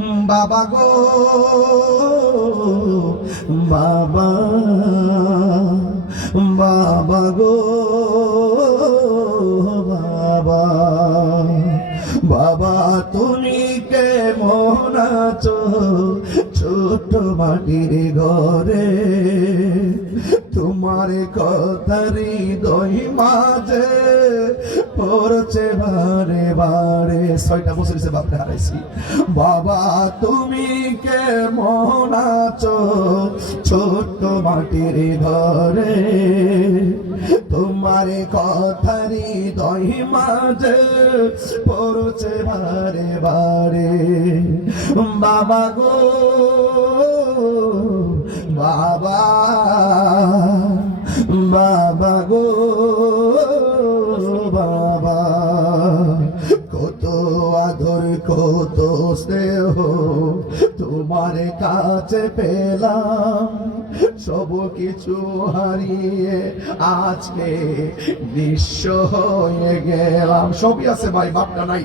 বাবা গো বাবা বাবা গো বাবা বাবা তুমি কে মনাচ ছোট মাটির ঘরে তোমার কথারি দই মাঝে পড়ছে বারে বারে। ছয়টা বছর সে বাপরে হারাইছি। বাবা, তুমি কে মন আছো? ছোট মাটির ঘরে তোমার কথারি দই মাঝে পড়ছে বারে বারে। বাবা গো স্নেহ তোমার কাছে পেলাম। সব কিছু হারিয়ে আজকে নিঃস্ব হয়ে গেলাম। সবই আছে ভাই, বাপটা নাই।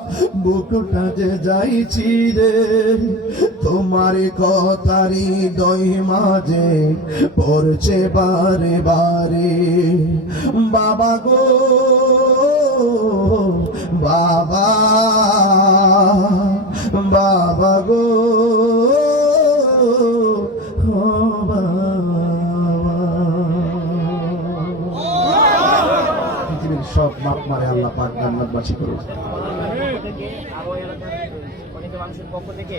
বুকটা যে যাইছি রে, তোমার কথারি দই মাঝে পড়ছে বারে বারে বাবা গো, বাবা বাবা গো। পৃথিবীর সব মাপ মারে আল্লাহ পাক জান্নাতবাসী করে থেকে আরও এলাকার অনেক মানুষের পক্ষ থেকে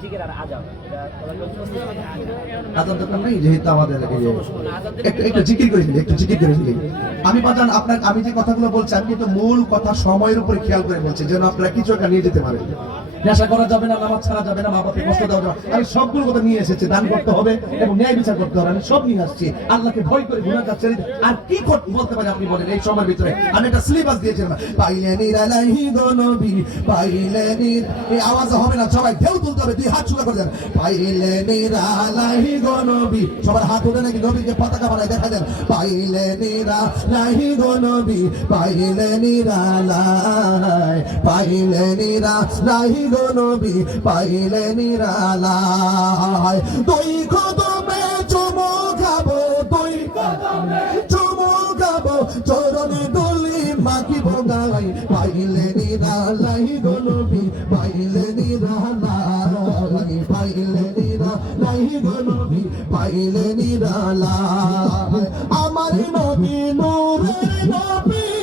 জিগের আর আজাব আমি বাজান আপনার আমি যে কথাগুলো বলছি আমি কিন্তু মূল কথা সময়ের উপরে খেয়াল করে বলছি যেন আপনারা কিছু একটা নিয়ে যেতে পারেন। নেশা করা যাবে না, নামাজ ছাড়া যাবে না মা বাপকে কষ্ট দেওয়া যাবে আমি সবগুলো কথা নিয়ে এসেছি, দান করতে হবে এবং ন্যায় বিচার করতে হবে। আমি সব নিয়ে আসছি। আল্লাহকে ভয় করে গুণাগার ছেড়ে আর কি বলতে পারি আপনি বলেন এই সময়ের ভিতরে? আমি একটা সিলেবাস দিয়েছিলাম। পাইলে পাইলে এই আওয়াজ হবে না, সবাই ঢেউ তুলতে হবে, দুই হাত চুলা করে দেন। পাইলে সবার হাত উঠে নাকি নবীকে পতাকা বানায় দেখা দেন পাইলে নিরালাহি নবী নবী, পাইলে নিরালাই দুই কদমে চুমু খাব, দুই কদমে চুমু খাব, চরণে দলি মাকি ভোগাই পাইলে নিরালাই গো নবী, পাইলে নিরালাই পাইলে নিরালাই গো নবী, পাইলে নিরালাই আমার নবী, নূরের নবী।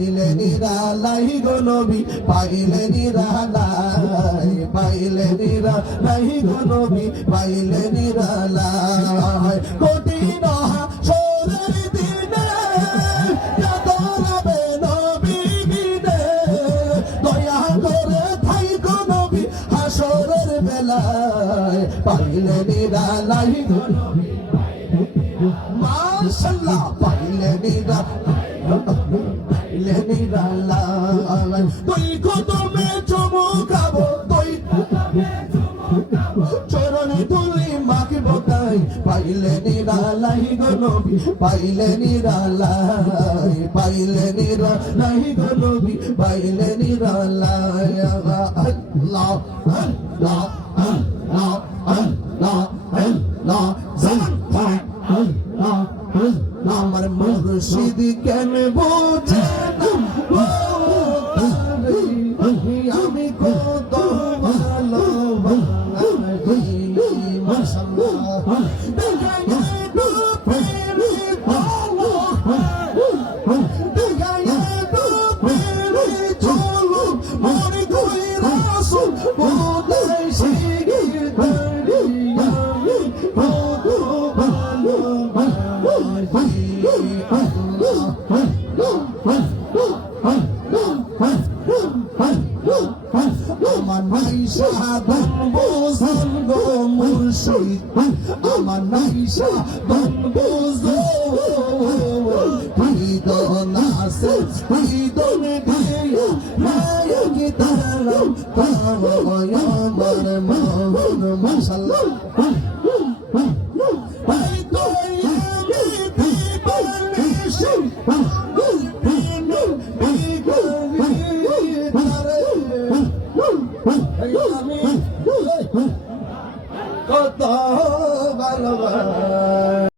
পাইলে নিরালাই গো নবী, পাইলে নিরালাই পাইলে নিরালাই গো নবী, পাইলে নিরালাই। কঠিন পাইলে নিরালাই গো নবী মাশাল্লাহ পাইলে নিরা পাইলে নিরালা তুই কদমে চমকাবো তুই চরণে তুলি মাকে বতাই পাইলে নিরালাই গো নবী পাইলে নিরালাই পাইলে নিরালাই গো পাইলে নিরালাই আল্লাহ আল্লাহ আল্লাহ আল্লাহ আল্লাহ জান আমার মুর্শিদ কেন বোঝে আমার আমার নাইশা দন বোঝো ঈদন আসে ঈদন দিয়া নায়ক তারাম তাওয় আমার মন মাশাআল্লাহ